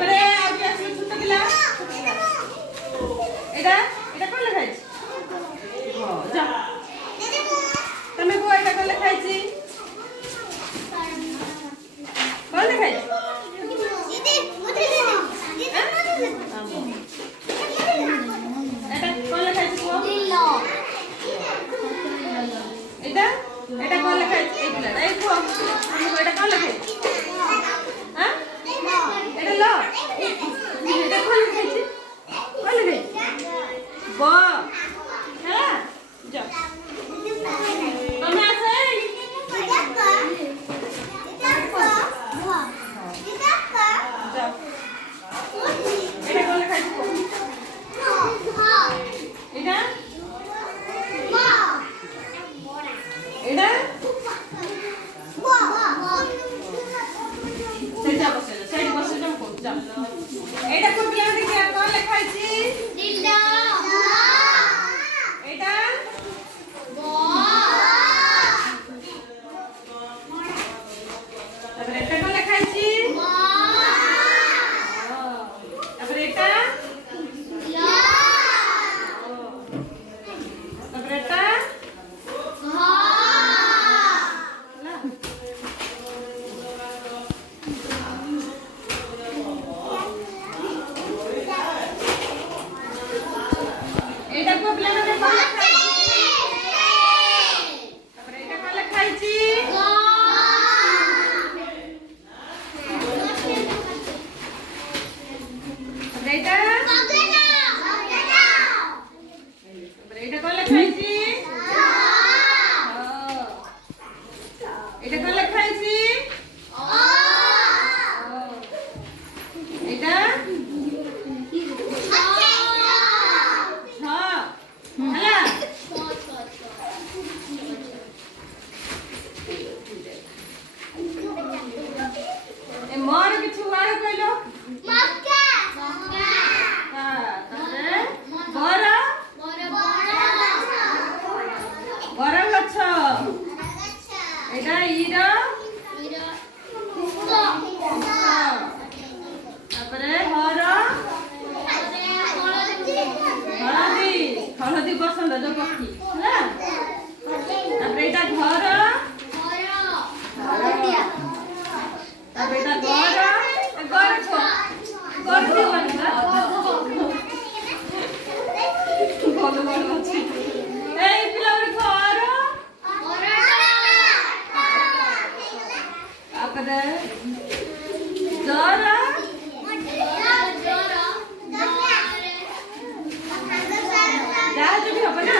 তারপরে আগে আসলে ছোট গিলা এটা এটা কোন লেখাইছি যা তুমি কো এটা কোন লেখাইছি কোন লেখাইছি এটা কোন লেখাইছি কো এটা এটা কোন লেখাইছি এইগুলা এই কো আমি এটা কোন লেখাইছি হ্যাঁ এটা ল এটা কোন লেখাইছি কোন লেখাইছি ব হ্যাঁ যা তুমি আছে এটা কোন লেখাইছি এটা এটা সেটা বসে সাইড বসে যাও কো যা এটা কোন প্ল্যান দেখি আর কোন লেখাইছি দিল্লা এটা ব তারপরে এটা কোন লেখাইছি ব তারপরে এটা লা তারপরে এটা এটা কো প্ল্যানে কোন লেখাইছি তারপরে এটা কোন লেখাইছি গ তারপরে এটা তারপরে এটা কোন লেখাইছি এটা কোন লেখাইছি এটা হ্যাঁ এ মোর কিছু আর কইলো মক্কা মক্কা হ্যাঁ তাহলে বড় বড় গছ এটা ইর তারপরে হর হলদি হলদি পছন্দ जो पक्षी হ্যাঁ তারপরে এটা ঘর তারপরে এটা ঘর ঘর ঘর দিবান না বলো বলো আছে এই পিলার ঘর তারপরে জর জাহাজ भी হবে না